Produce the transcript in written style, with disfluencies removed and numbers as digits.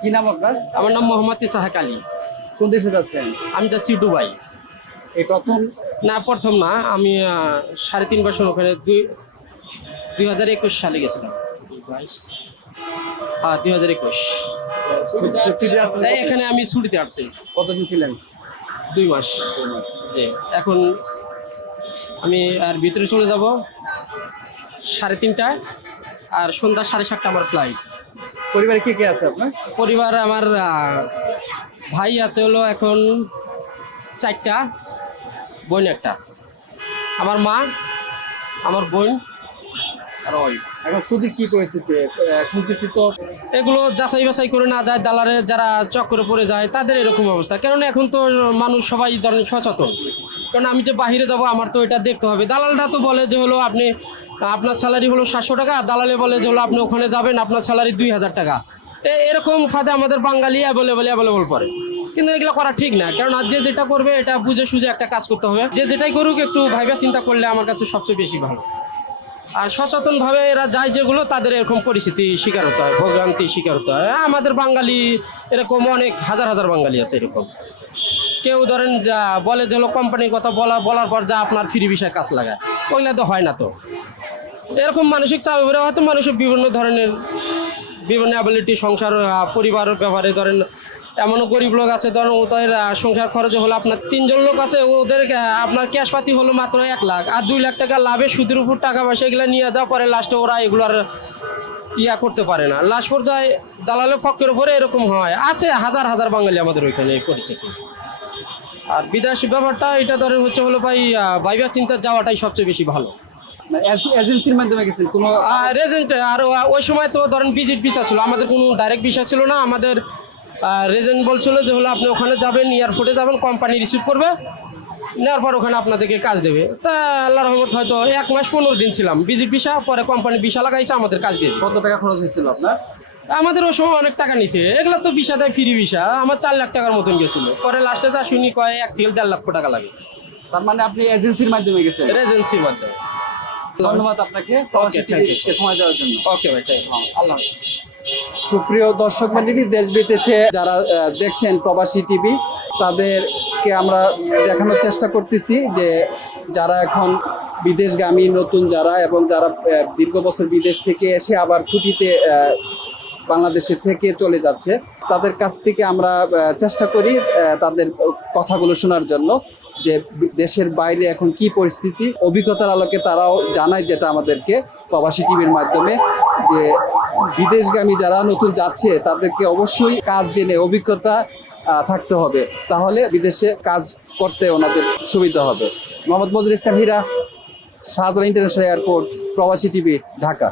কি নাম আপনার? আমার নাম মোহাম্মদ ইসাহাক আলী। কোন দেশে যাচ্ছেন? আমি যাচ্ছি দুবাই। এই প্রথম? না, প্রথম না, আমি 3.5 বছর ওখানে 2021 সালে গেছিলাম। 2021। ছুটিতে আসছেন? এখানে আমি ছুটিতে আসছি। কতদিন ছিলেন? 2 মাস। জি, এখন আমি আর ভিতরে চলে যাব 3:30টায়, আর সন্ধ্যা 7:30 আমার ফ্লাইট। পরিবারে কে কে আছে আপনার? পরিবার আমার ভাই আছে হলো এখন 4টা, বোন একটা। আমার মা, আমার বোন আর ওই। এখন ছুটি কি পরিস্থিতি শুনতেছি তো? এগুলো যাচাই বাছাই করে না যায়, দালালের যারা চক্করে পড়ে যায় তাদের এরকম অবস্থা। কারণ এখন তো মানুষ সবাই ধরেন সচেতন, কারণ আমি যে বাইরে যাব আমার তো এটা দেখতে হবে। দালালরা তো বলে যে হলো আপনি, আপনার স্যালারি হলো 700 টাকা, দালালে বলে যে হলো আপনি ওখানে যাবেন আপনার স্যালারি 2000 টাকা। এরকম ফাঁদে আমাদের বাঙালি অ্যাভেলেবল পড়ে। কিন্তু এগুলো করা ঠিক না, কারণ আর যে যেটা করবে এটা বুঝে সুঝে একটা কাজ করতে হবে। যে যেটাই করুক একটু ভাইবা চিন্তা করলে আমার কাছে সবচেয়ে বেশি ভালো। আর সচেতনভাবে এরা যায় যেগুলো, তাদের এরকম পরিস্থিতি শিকার হতে হয়, ভোগান্তি শিকার হতে হয়। আমাদের বাঙালি এরকম অনেক হাজার বাঙালি আছে এরকম। কেউ ধরেন যা বলে যে হলো কোম্পানির কথা বলার পর যা আপনার ফ্রি ভিসায় কাজ লাগায়, ওইগুলো তো হয় না। তো এরকম মানসিক চাপ উপরে হয়তো মানুষের বিভিন্ন ধরনের বিভিন্ন অ্যাবিলিটি সংসার পরিবারের ব্যাপারে ধরেন এমনও গরিব লোক আছে, ধরেন ওদের সংসার খরচে হলো আপনার 3জন লোক আছে, ওদের আপনার ক্যাশ পাতি হলো মাত্র 1 লাখ, আর 2 লাখ টাকা লাভে সুদের উপর টাকা পয়সা এগুলো নিয়ে যাওয়া পরে লাস্টে ওরা এগুলো আর করতে পারে না। লাস্ট পর্যায়ে দালালের ফকের উপরে এরকম হয়। আছে হাজার বাঙালি আমাদের ওইখানে এই পরিস্থিতি। আর বিদেশি ব্যাপারটা এটা ধরেন হচ্ছে হলো ভাই ভাইবা চিন্তা যাওয়াটাই সবচেয়ে বেশি ভালো। এজেন্সির মাধ্যমে গেছেন কোনো? রেজেন্ট, আর ওই সময় তো ধরেন ভিজিট ভিসা ছিল, আমাদের কোনো ডাইরেক্ট ভিসা ছিল না। আমাদের রেজেন্ট বলছিল যে হলো আপনি ওখানে যাবেন, এয়ারপোর্টে যাবেন, কোম্পানি রিসিভ করবে, নেওয়ার পর ওখানে আপনাদেরকে কাজ দেবে। তা আল্লাহর রহমত হয়তো 1 মাস 15 দিন ছিলাম ভিজিট ভিসা, পরে কোম্পানি ভিসা লাগাইছে, আমাদের কাজ দিয়ে দিয়েছে। কত টাকা খরচ হয়েছিল আপনার? আমাদের ওই সময় অনেক টাকা নিছে। এগুলো তো ভিসা দেয়, ফ্রি ভিসা। আমার 4 লাখ টাকার মতন গেছিলো। পরে লাস্টে যা শুনি কয় 1 থেকে 1.5 লক্ষ টাকা লাগে। তার মানে আপনি এজেন্সির মাধ্যমে গেছেন? এজেন্সির মাধ্যমে। ধন্যবাদ আপনাকে সময় দেওয়ার জন্য। ওকে ভাই, থ্যাংক ইউ। আল্লাহ। সুপ্রিয় দর্শক মণ্ডলী, দেশ বিদেশে যারা দেখছেন প্রবাসী টিভি, তাদেরকে আমরা দেখানোর চেষ্টা করতেছি যে যারা এখন বিদেশগামী নতুন যারা, এবং যারা দীর্ঘ বছর বিদেশ থেকে এসে আবার ছুটিতে বাংলাদেশে থেকে চলে যাচ্ছে, তাদের কাছ থেকে আমরা চেষ্টা করি তাদের কথাগুলো শোনার জন্য, যে দেশের বাইরে এখন কি পরিস্থিতি। অভিজ্ঞতার আলোকে তারাও জানায় যেটা আমাদেরকে প্রবাসী টিভির মাধ্যমে, যে বিদেশগামী যারা নতুন যাচ্ছে তাদেরকে অবশ্যই কাজ জেনে অভিজ্ঞতা থাকতে হবে, তাহলে বিদেশে কাজ করতে ওনাদের সুবিধা হবে। মোহাম্মদ মজুর ইসলাম হীরা, শাহজালাল ইন্টারন্যাশনাল এয়ারপোর্ট, প্রবাসী টিভি, ঢাকা।